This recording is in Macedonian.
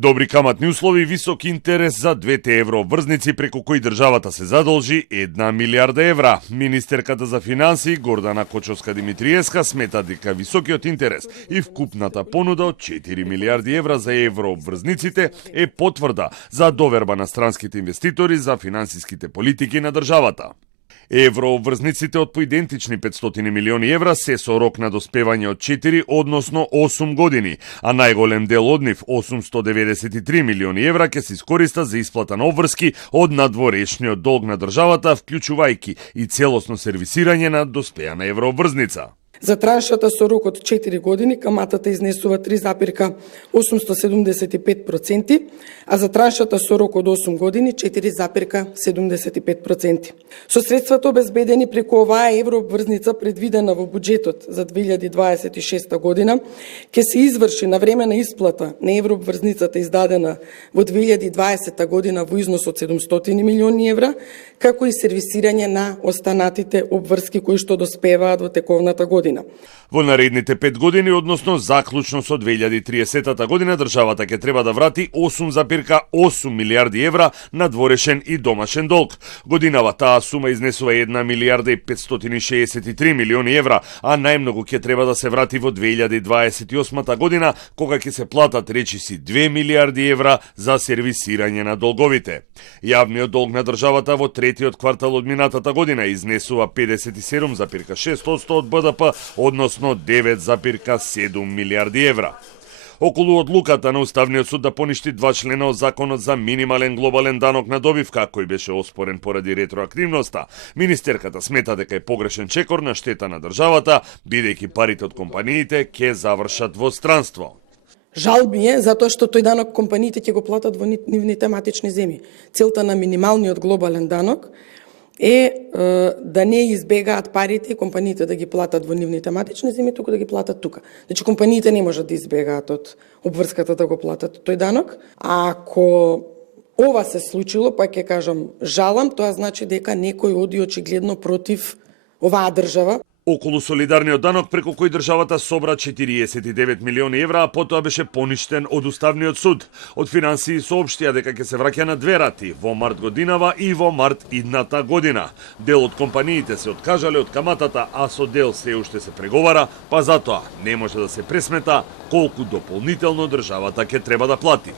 Добри каматни услови и висок интерес за двете еврообврзници преку кои државата се задолжи 1 милиарда евра. Министерката за финансии Гордана Кочовска-Димитриевска смета дека високиот интерес и вкупната понуда од 4 милиарди евра за еврообврзниците е потврда за доверба на странските инвеститори за финансиските политики на државата. Еврообврзниците од по идентични 500 милиони евра се со рок на доспевање од 4, односно 8 години, а најголем дел од нив, 893 милиони евра, ќе се искориста за исплата на обврски од надворешниот долг на државата, вклучувајќи и целосно сервисирање на доспеана еврообврзница. За траншата со рок од 4 години каматата изнесува 3,875%, а за траншата со рок од 8 години 4,75%. Со средствата обезбедени преку оваа еврообврзница предвидена во буџетот за 2026 година, ќе се изврши навремена исплата на еврообврзницата издадена во 2020 година во износ од 700 милиони евра, како и сервисирање на останатите обврски кои што доспеваат во тековната година. Во наредните 5 години, односно заклучно со 2030 година, државата ќе треба да врати 8,8 милиарди евра на дворешен и домашен долг. Годинава таа сума изнесува 1 милиарда и 563 милиони евра, а најмногу ќе треба да се врати во 2028 година, кога ќе се платат речиси 2 милиарди евра за сервисирање на долговите. Јавниот долг на државата во третиот квартал од минатата година изнесува 57,6% од БДП, односно 9,7 милиарди евра. Околу одлуката на Уставниот суд да поништи 2 члена од законот за минимален глобален данок на добивка, кој беше оспорен поради ретроактивноста, министерката смета дека е погрешен чекор на штета на државата, бидејќи парите од компаниите ќе завршат во странство. Жалби е затоа што тој данок компаниите ќе го платат во нивните матични земји. Целта на минималниот глобален данок е да не избегаат парите и компаниите да ги платат во нивните матични земји, туку да ги платат тука. Значи компаниите не можат да избегаат од обврската да го платат тој данок. А ако ова се случило, па ќе кажам жалам, тоа значи дека некој оди очигледно против оваа држава. Околу солидарниот данок преку кој државата собра 49 милиони евра, а потоа беше поништен од Уставниот суд. Од финансии соопштија дека ќе се враќа на 2 рати, во март годинава и во март идната година. Дел од компаниите се откажале од каматата, а со дел се уште се преговара, па затоа не може да се пресмета колку дополнително државата ќе треба да плати.